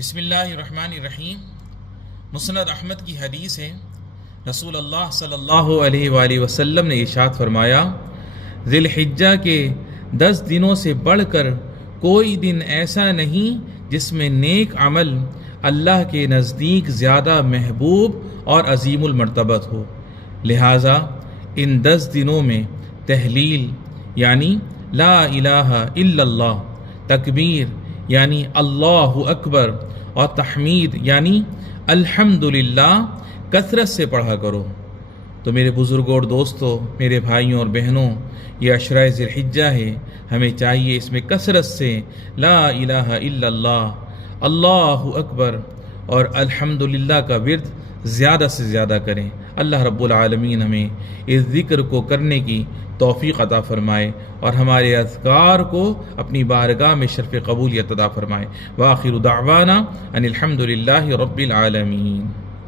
بسم اللہ الرحمن الرحیم۔ مسند احمد کی حدیث ہے، رسول اللہ صلی اللہ علیہ وآلہ وسلم نے ارشاد فرمایا، ذی الحجہ کے 10 دنوں سے بڑھ کر کوئی دن ایسا نہیں جس میں نیک عمل اللہ کے نزدیک زیادہ محبوب اور عظیم المرتبت ہو، لہٰذا ان 10 دنوں میں تحلیل یعنی لا الہ الا اللہ، تکبیر یعنی اللہ اکبر، اور تحمید یعنی الحمدللہ کثرت سے پڑھا کرو۔ تو میرے بزرگوں اور دوستوں، میرے بھائیوں اور بہنوں، یہ عشرہ ذی الحجہ ہے، ہمیں چاہیے اس میں کثرت سے لا الہ الا اللہ، اللہ اکبر اور الحمدللہ کا ورد زیادہ سے زیادہ کریں۔ اللہ رب العالمین ہمیں اس ذکر کو کرنے کی توفیق عطا فرمائے اور ہمارے اذکار کو اپنی بارگاہ میں شرف قبولیت عطا فرمائے۔ وآخر دعوانا ان الحمدللہ رب العالمین۔